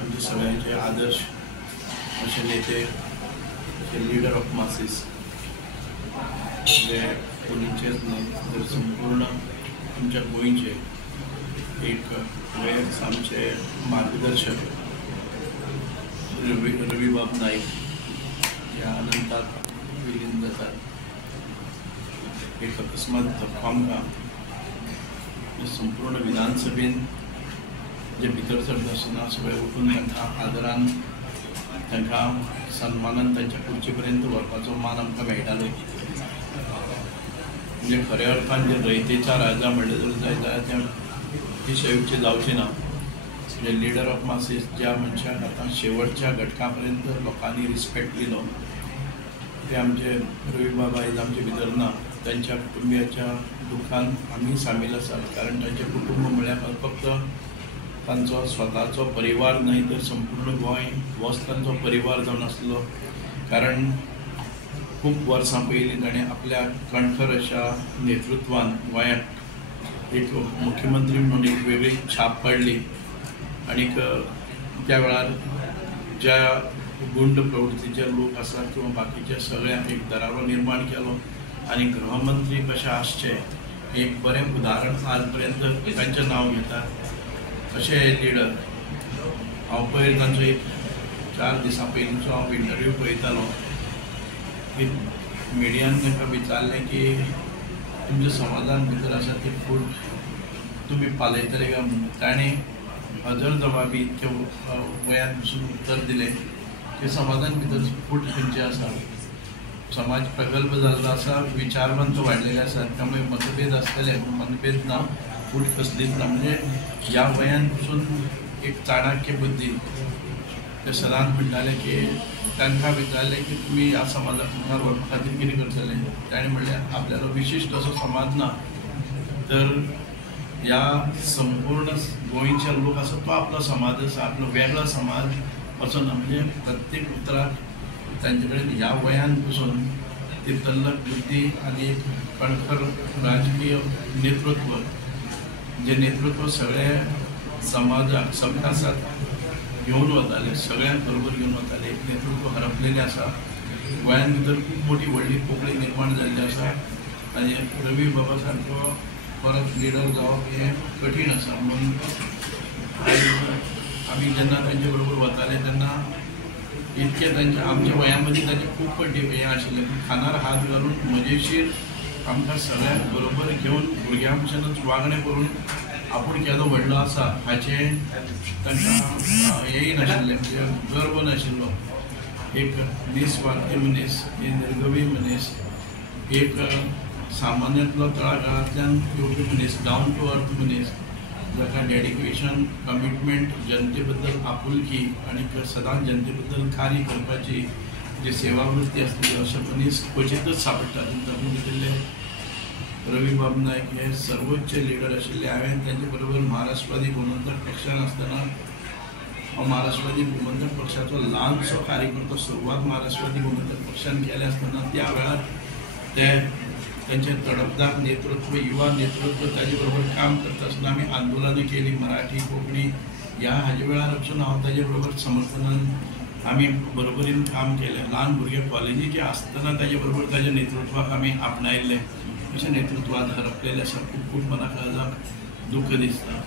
आमचे सगळ्यांचे आदर्श असे नेते, लीडर ऑफ मासेस, जे कोणीचेच न्हय तर संपूर्ण आमच्या गोंयचे एक वयस्क आमचे मार्गदर्शक रवी बाब नाईक ह्या अनंतात विलीन जातात. एक अकस्मात धक्को आमकां संपूर्ण विधानसभेन जे भितर सरता आसतना सगळे उठून तांकां आदरान तांकां सन्मानान तांच्या खुर्ची पर्यंत व्हरपाचो मान आमकां मेळटालो. म्हणजे खऱ्या अर्थान जे रयतेचा राजा म्हणलें जर जाय जाल्यार तें अतिशयोक्ती जावचें ना. म्हणजे लीडर ऑफ मासेस ज्या मनशाक आतां शेवटच्या घटका पर्यंत लोकांनी रिस्पेक्ट दिलो ते आमचे रवी बाबा आयज आमचे भितर ना. त्यांच्या कुटुंबियाच्या दुखान आमी सामील आसात, कारण तांचें कुटुंब म्हळ्यार फक्त तांचो स्वताचो परिवार न्हय तर संपूर्ण गोंय होच तांचो परिवार जावन आसलो. कारण खूब वर्सां पयलीं ताणें आपल्या कणखर अशा नेतृत्वान गोंयांत एक मुख्यमंत्री म्हणून एक वेगळी छाप पाडली. आनीक त्या वेळार ज्या गुंड प्रवृत्तीचे लोक आसात किंवा बाकीचे सगळ्यांक एक दरारो निर्माण केलो. आनी गृहमंत्री कशें आसचे एक बरें उदाहरण आज पर्यंत तांचें नांव घेतात अशें लिडर. हांव पयर तांचो एक 4 दिसां पयलींचो हांव इंटरव्यू पळयतालो की मिडियान तांकां विचारलें की तुमच्या समाजान भितर आसा ती फूड तुमी पालयतले काय म्हणून. ताणें हजर जबाबी इतके वयान पसून उत्तर दिलें की समाजान भितर फूड खंयचे आसा. समाज प्रगल्भ जाल्लो आसा, विचारवंत वाडलेले आसात, त्यामुळे मतभेद आसतले, मतभेद ना, फूट कसलीच ना. म्हणजे ह्या वयान पसून एक चाणक्य बुद्धी ते सदांच म्हणटाले की तांकां विचारलें की तुमी ह्या समाजाक मुखार व्हरपा खातीर कितें करतले. ताणें म्हणलें आपल्यालो विशिश्ट असो समाज ना, तर ह्या संपूर्ण गोंयचे लोक आसा तो आपलो समाज आसा, आपलो वेगळो समाज असो ना. म्हणजे प्रत्येक उतराक तांचे कडेन ह्या वयान पसून ती तल्लक बुद्धी आनी एक कणखर राजकीय नेतृत्व, जे नेतृत्व सगळे समाजाक सबकासाक घेवन वताले, सगळ्यांक बरोबर घेवन वताले. एक नेतृत्व हरपलेलें आसा. गोंयान भितर खूब मोठी व्हडली पोकळी निर्माण जाल्ली आसा आनी रवी बाबा सारको परत लिडर जावप हें कठीण आसा. म्हणून आमी जेन्ना तांचे बरोबर वताले तेन्ना इतके तांच्या आमच्या वयामध्ये ताचे खूब पटी हें आशिल्लें. खानार हात घालून मजेशीर आमकां सगळ्यांक बरोबर घेवन भुरग्यां भशेनच वागणें करून आपूण केदो व्हडलो आसा हाचें तांकां हेंय नाशिल्लें, म्हणजे गर्व नाशिल्लो. एक निस्वार्थी मनीस, एक निर्गवी मनीस, एक सामान्यांतलो तळागाळांतल्यान येवपी मनीस, डावन टू अर्थ मनीस, जाका डेडिकेशन, कमिटमेंट, जनते बद्दल आपुलकी आनी सदांच जनते बद्दल कार्य करपाची जी सेवावृत्ती आसली अशें मनीस क्वचितच सापडटा. तातूंत भितरले रवी बाब नायक हे सर्वोच्च लिडर आशिल्ले. हांवें तांचे बरोबर महाराष्ट्रवादी गोमंतक पक्षान आसतना महाराष्ट्रवादी गोमंतक पक्षाचो ल्हानसो कार्यकर्तो सुरवात महाराष्ट्रवादी गोमंतक पक्षान केले आसतना त्या वेळार ते त्यांचे तडफदार नेतृत्व, युवा नेतृत्व ताजे बरोबर काम करता आसतना आमी आंदोलनां केली मराठी, कोंकणी. ह्या हाजे वेळार पसून हांव ताजे बरोबर समर्थनान आमी बरोबरीन काम केलें. ल्हान भुरगे कॉलेजीचे आसतना ताजे बरोबर ताजे नेतृत्वाक आमी आपणायल्लें. अशें नेतृत्वान हरपलेले आसा. खूब खूब मनाक दुख्ख दिसता.